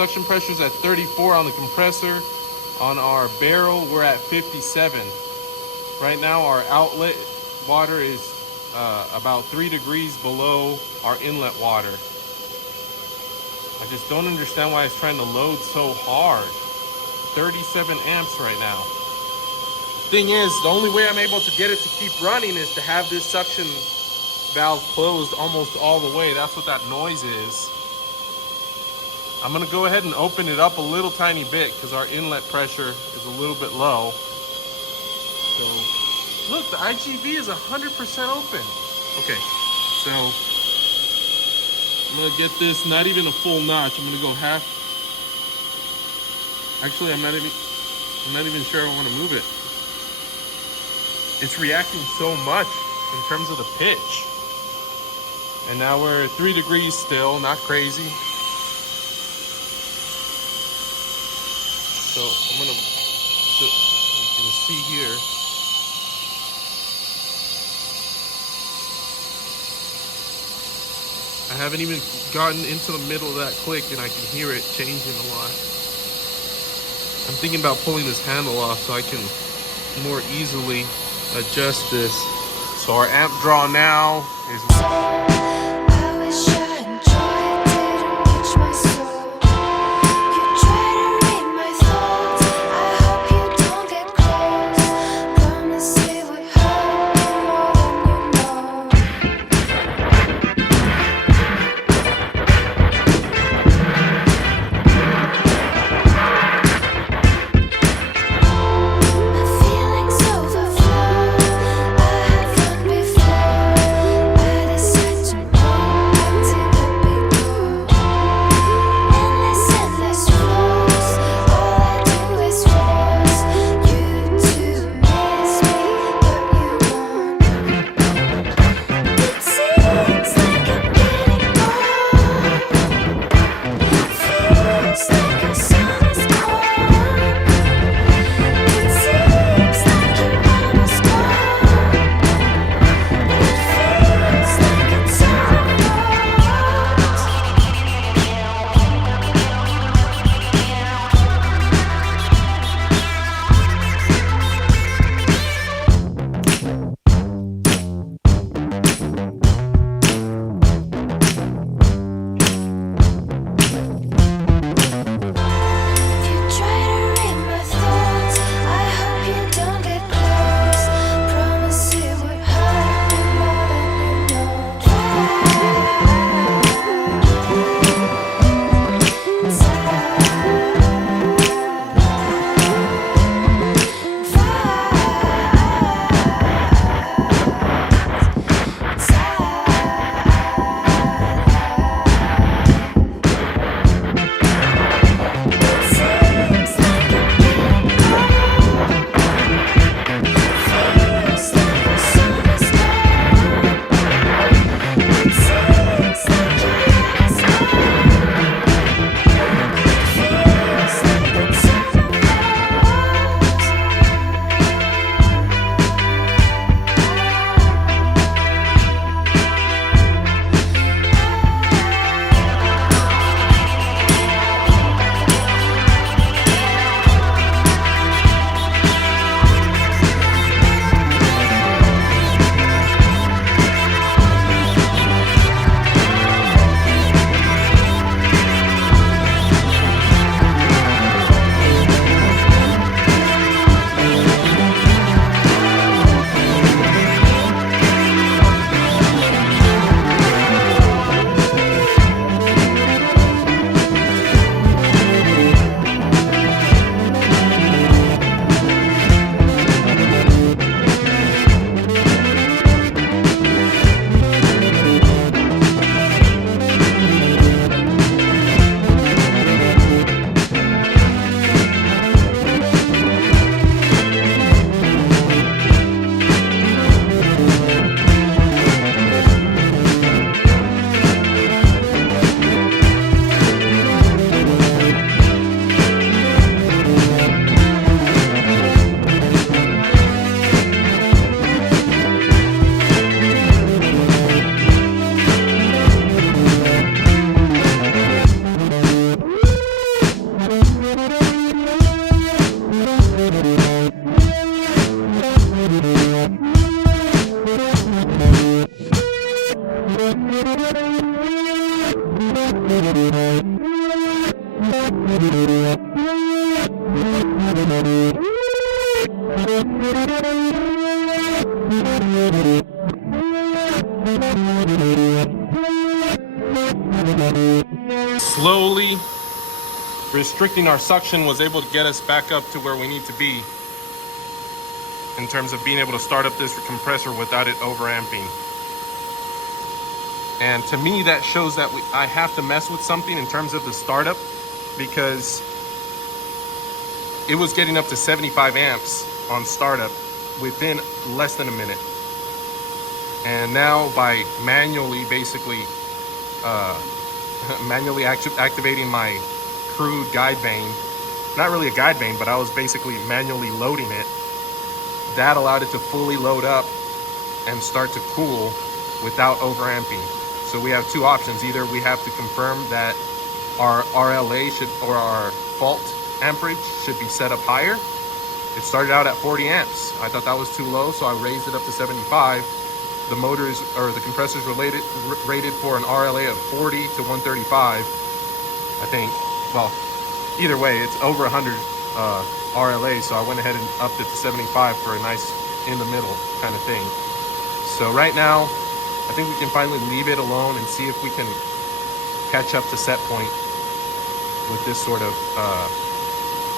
suction pressure is at 34 on the compressor. On our barrel, we're at 57. Right now, our outlet water is about 3 degrees below our inlet water. I just don't understand why it's trying to load so hard. 37 amps right now. Thing is, the only way I'm able to get it to keep running is to have this suction valve closed almost all the way. That's what that noise is. I'm gonna go ahead and open it up a little tiny bit because our inlet pressure is a little bit low. So, look, the IGV is 100% open. Okay, so I'm gonna get this, not even a full notch. I'm gonna go half. Actually, I'm not even sure I want to move it. It's reacting so much in terms of the pitch. And now we're 3 degrees still, not crazy. So I'm gonna, so you can see here. I haven't even gotten into the middle of that click and I can hear it changing a lot. I'm thinking about pulling this handle off so I can more easily adjust this. So our amp draw now is Slowly restricting our suction was able to get us back up to where we need to be in terms of being able to start up this compressor without it overamping. And to me, that shows that I have to mess with something in terms of the startup, because it was getting up to 75 amps on startup within less than a minute. And now by manually activating my crude guide vane, not really a guide vane, but I was basically manually loading it, that allowed it to fully load up and start to cool without overamping. So we have two options. Either we have to confirm that our RLA or our fault amperage should be set up higher. It started out at 40 amps. I thought that was too low, so I raised it up to 75. The motors or the compressors rated for an RLA of 40 to 135, I think. Well, either way, it's over 100 RLA, so I went ahead and upped it to 75 for a nice in the middle kind of thing. So right now, I think we can finally leave it alone and see if we can catch up to set point with this sort of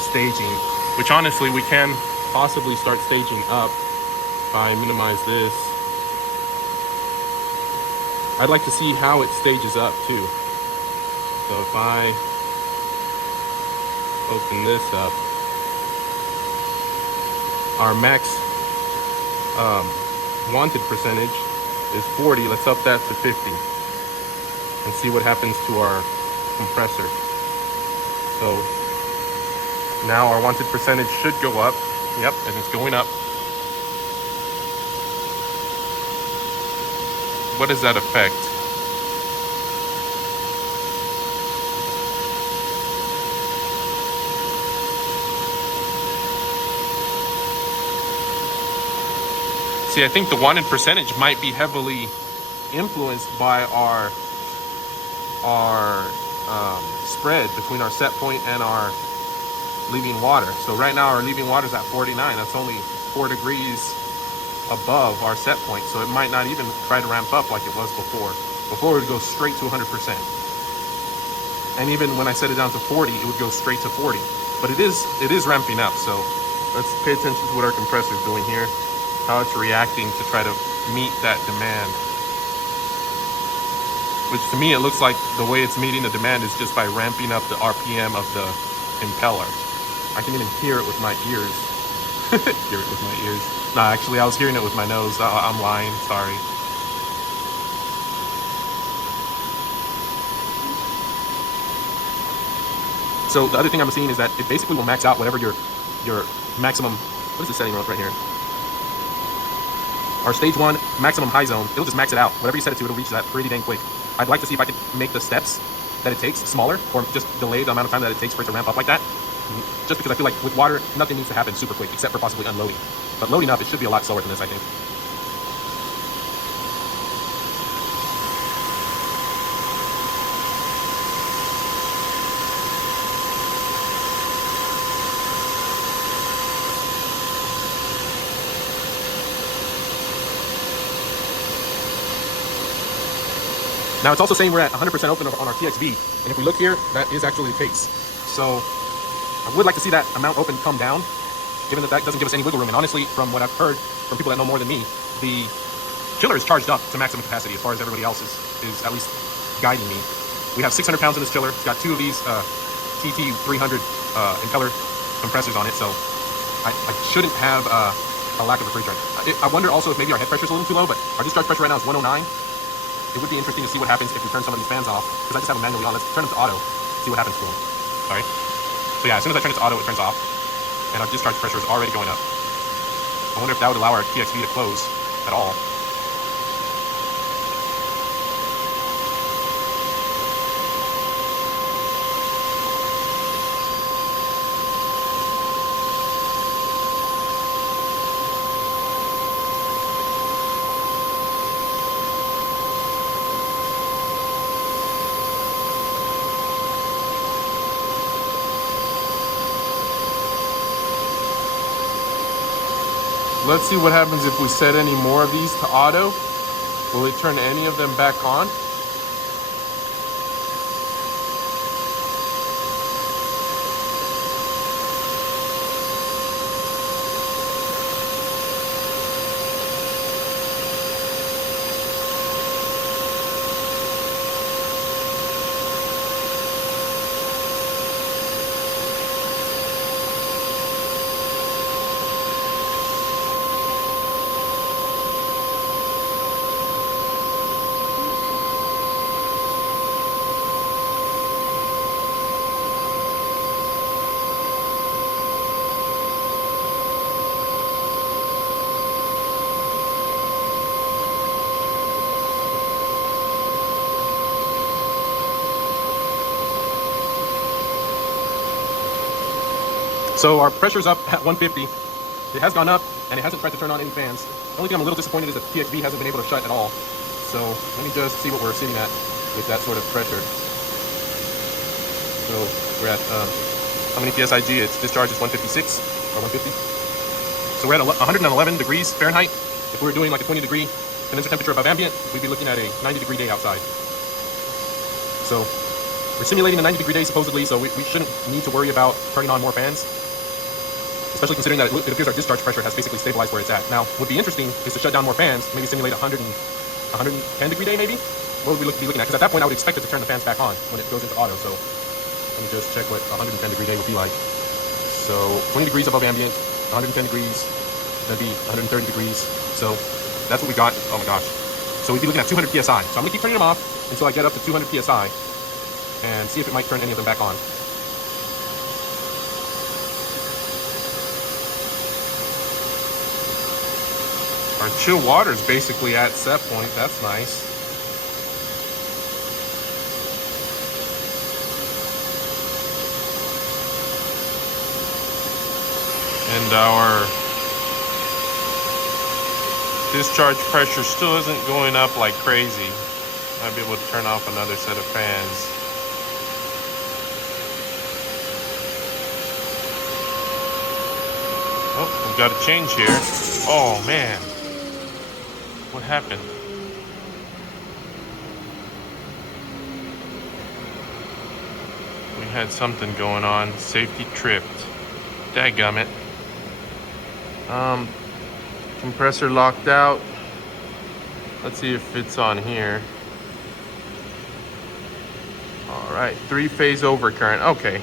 staging, which honestly we can possibly start staging up if I minimize this. I'd like to see how it stages up too. So if I open this up, our max wanted percentage is 40. Let's up that to 50 and see what happens to our compressor. So now our wanted percentage should go up. Yep, and it's going up. What does that affect? See, I think the wanted percentage might be heavily influenced by our spread between our set point and our leaving water. So right now our leaving water is at 49. That's only 4 degrees above our set point. So it might not even try to ramp up like it was before. Before it would go straight to 100%. And even when I set it down to 40, it would go straight to 40. But it is ramping up. So let's pay attention to what our compressor is doing here, how it's reacting to try to meet that demand. Which to me, it looks like the way it's meeting the demand is just by ramping up the RPM of the impeller. I can even hear it with my ears. Hear it with my ears. No, actually, I was hearing it with my nose. I'm lying, sorry. So the other thing I'm seeing is that it basically will max out whatever your maximum, what is the setting right here? Our stage 1 maximum high zone, it'll just max it out. Whatever you set it to, it'll reach that pretty dang quick. I'd like to see if I can make the steps that it takes smaller, or just delay the amount of time that it takes for it to ramp up like that. Just because I feel like with water, nothing needs to happen super quick, except for possibly unloading. But loading up, it should be a lot slower than this, I think. Now it's also saying we're at 100% open on our TXV, and if we look here, that is actually the case. So I would like to see that amount open come down, given that that doesn't give us any wiggle room. And honestly, from what I've heard from people that know more than me, the chiller is charged up to maximum capacity as far as everybody else is at least guiding me. We have 600 pounds in this chiller. It's got 2 of these TT300 impeller compressors on it, so I shouldn't have a lack of refrigerant. I wonder also if maybe our head pressure is a little too low, but our discharge pressure right now is 109. It would be interesting to see what happens if we turn some of these fans off, because I just have them manually on. Let's turn them to auto, see what happens to them. Sorry. So yeah, as soon as I turn it to auto, it turns off, and our discharge pressure is already going up. I wonder if that would allow our TXV to close at all. Let's see what happens if we set any more of these to auto. Will it turn any of them back on? So our pressure's up at 150. It has gone up, and it hasn't tried to turn on any fans. The only thing I'm a little disappointed is that PXB hasn't been able to shut at all. So let me just see what we're sitting at with that sort of pressure. So we're at, how many PSIG? Its discharge is 156 or 150. So we're at 111 degrees Fahrenheit. If we were doing like a 20-degree condenser temperature above ambient, we'd be looking at a 90-degree day outside. So we're simulating a 90-degree day supposedly, so we shouldn't need to worry about turning on more fans, especially considering that it appears our discharge pressure has basically stabilized where it's at. Now, what would be interesting is to shut down more fans, maybe simulate a 110-degree day maybe? What would we be looking at? Because at that point, I would expect it to turn the fans back on when it goes into auto. So let me just check what a 110-degree day would be like. So 20 degrees above ambient, 110 degrees, that'd be 130 degrees. So that's what we got. Oh my gosh. So we'd be looking at 200 PSI. So I'm gonna keep turning them off until I get up to 200 PSI and see if it might turn any of them back on. Our chill water is basically at set point. That's nice. And our discharge pressure still isn't going up like crazy. Might be able to turn off another set of fans. Oh, we've got a change here. Oh man. What happened? We had something going on. Safety tripped. Dadgummit. Compressor locked out. Let's see if it's on here. All right, 3-phase overcurrent. Okay,